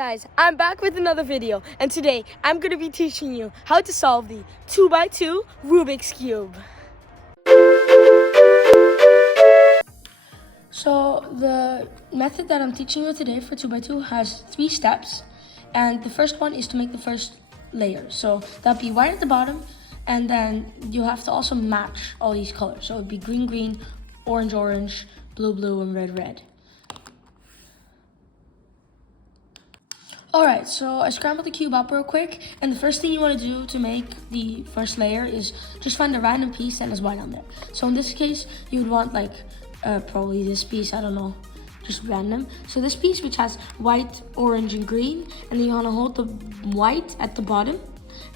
Guys, I'm back with another video, and today I'm going to be teaching you how to solve the 2x2 Rubik's Cube. So the method that I'm teaching you today for 2x2 has 3 steps, and the first one is to make the first layer. So that'll be white at the bottom, and then you have to also match all these colors. So it'd be green, green, orange, orange, blue, blue, and red, red. Alright, so I scrambled the cube up real quick, and the first thing you want to do to make the first layer is just find a random piece that is white on there. So in this case, you would want like probably this piece, I don't know, just random. So this piece which has white, orange, and green, and then you want to hold the white at the bottom,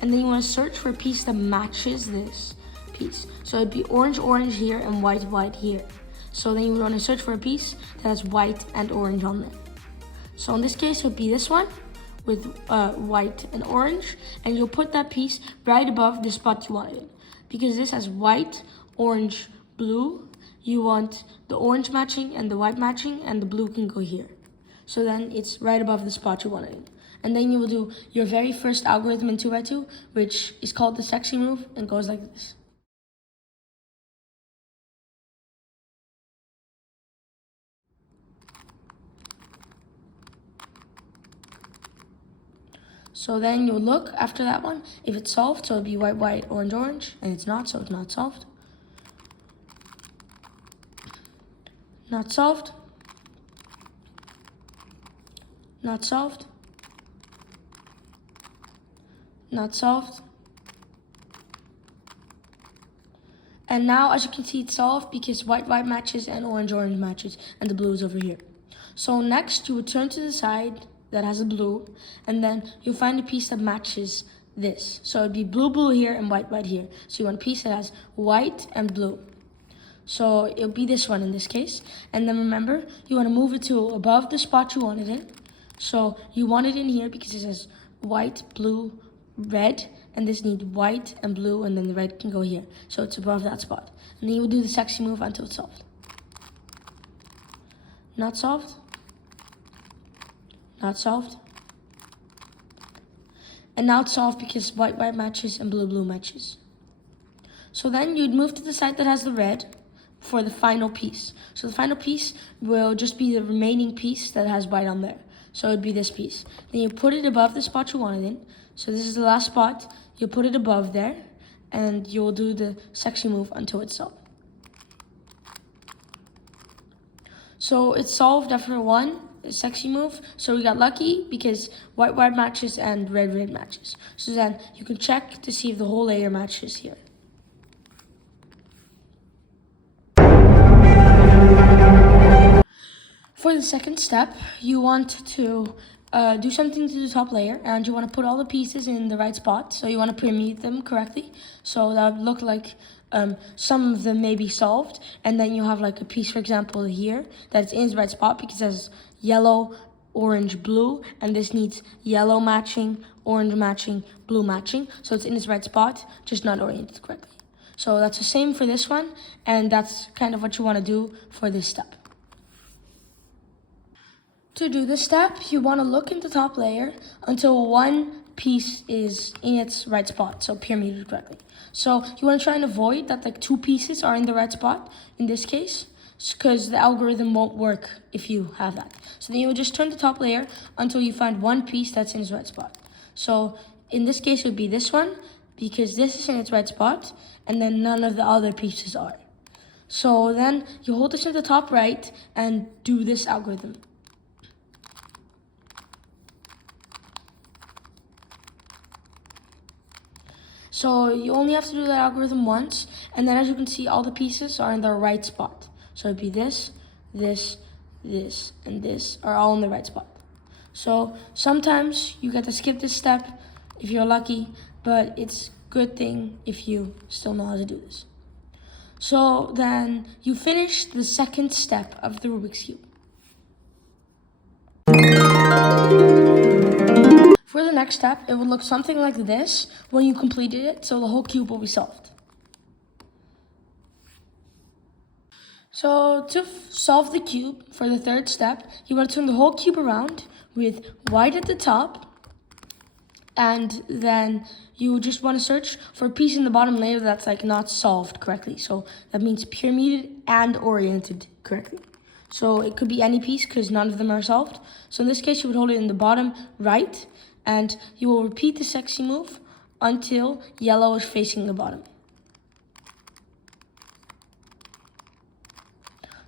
and then you want to search for a piece that matches this piece. So it'd be orange, orange here, and white, white here. So then you would want to search for a piece that has white and orange on there. So in this case, it would be this one with white and orange, and you'll put that piece right above the spot you want it in. Because this has white, orange, blue, you want the orange matching and the white matching, and the blue can go here. So then it's right above the spot you want it in. And then you will do your very first algorithm in 2x2, which is called the sexy move, and goes like this. So then you'll look after that one, if it's solved, so it'll be white, white, orange, orange, and it's not, so it's not solved. Not solved. Not solved. Not solved. And now, as you can see, it's solved because white, white matches and orange, orange matches, and the blue is over here. So next, you would turn to the side that has a blue, and then you'll find a piece that matches this. So it'd be blue, blue here, and white, white here. So you want a piece that has white and blue. So it'll be this one in this case. And then remember, you want to move it to above the spot you want it in. So you want it in here because it says white, blue, red, and this needs white and blue, and then the red can go here. So it's above that spot. And then you will do the sexy move until it's solved. Not solved. Not solved. And now it's solved because white, white matches and blue, blue matches. So then you'd move to the side that has the red for the final piece. So the final piece will just be the remaining piece that has white on there. So it'd be this piece. Then you put it above the spot you want it in. So this is the last spot. You'll put it above there, and you'll do the sexy move until it's solved. So it's solved after one sexy move. So we got lucky because white, white matches and red, red matches. So then you can check to see if the whole layer matches here. For the second step, you want to do something to the top layer, and you want to put all the pieces in the right spot. So you want to permute them correctly. So that would look like some of them may be solved, and then you have like a piece, for example, here that's in the right spot because it has yellow, orange, blue, and this needs yellow matching, orange matching, blue matching. So it's in its right spot, just not oriented correctly. So that's the same for this one, and that's kind of what you want to do for this step. To do this step, you want to look in the top layer until one piece is in its right spot, so permuted correctly. So you want to try and avoid that like 2 pieces are in the right spot in this case, because the algorithm won't work if you have that. So then you will just turn the top layer until you find one piece that's in its right spot. So in this case, it would be this one, because this is in its right spot, and then none of the other pieces are. So then you hold this in the top right and do this algorithm. So you only have to do that algorithm once, and then as you can see, all the pieces are in the right spot. So it'd be this, this, this, and this are all in the right spot. So sometimes you get to skip this step if you're lucky, but it's a good thing if you still know how to do this. So then you finish the second step of the Rubik's Cube. For the next step, it would look something like this when you completed it, so the whole cube will be solved. So to solve the cube for the third step, you want to turn the whole cube around with white at the top. And then you just want to search for a piece in the bottom layer that's like not solved correctly. So that means pyramided and oriented correctly. So it could be any piece because none of them are solved. So in this case, you would hold it in the bottom right, and you will repeat the sexy move until yellow is facing the bottom.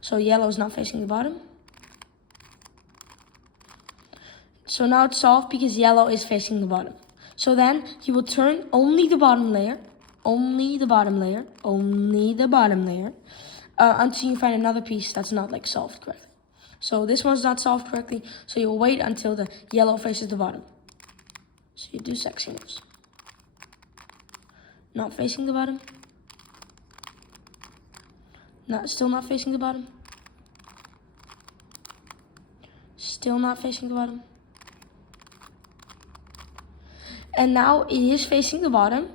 So yellow is not facing the bottom. So now it's solved because yellow is facing the bottom. So then you will turn only the bottom layer, until you find another piece that's not like solved correctly. So this one's not solved correctly, so you'll wait until the yellow faces the bottom. So you do sexy moves. Not facing the bottom. Still not facing the bottom. Still not facing the bottom. And now it is facing the bottom,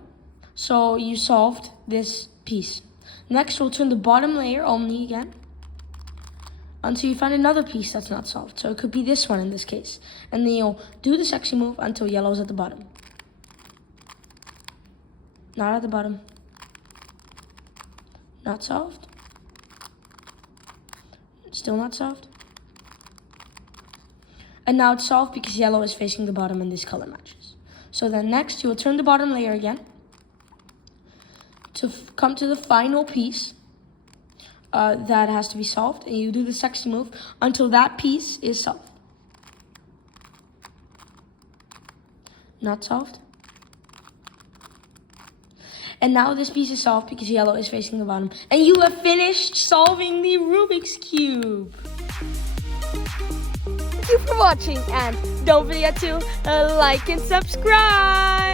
so you solved this piece. Next, we'll turn the bottom layer only again until you find another piece that's not solved. So it could be this one in this case. And then you'll do the sexy move until yellow's at the bottom. Not at the bottom. Not solved. Still not solved. And now it's solved because yellow is facing the bottom and this color matches. So then next, you will turn the bottom layer again to come to the final piece that has to be solved. And you do the sexy move until that piece is solved. Not solved. And now this piece is solved because yellow is facing the bottom. And you have finished solving the Rubik's Cube. Thank you for watching, and don't forget to like and subscribe.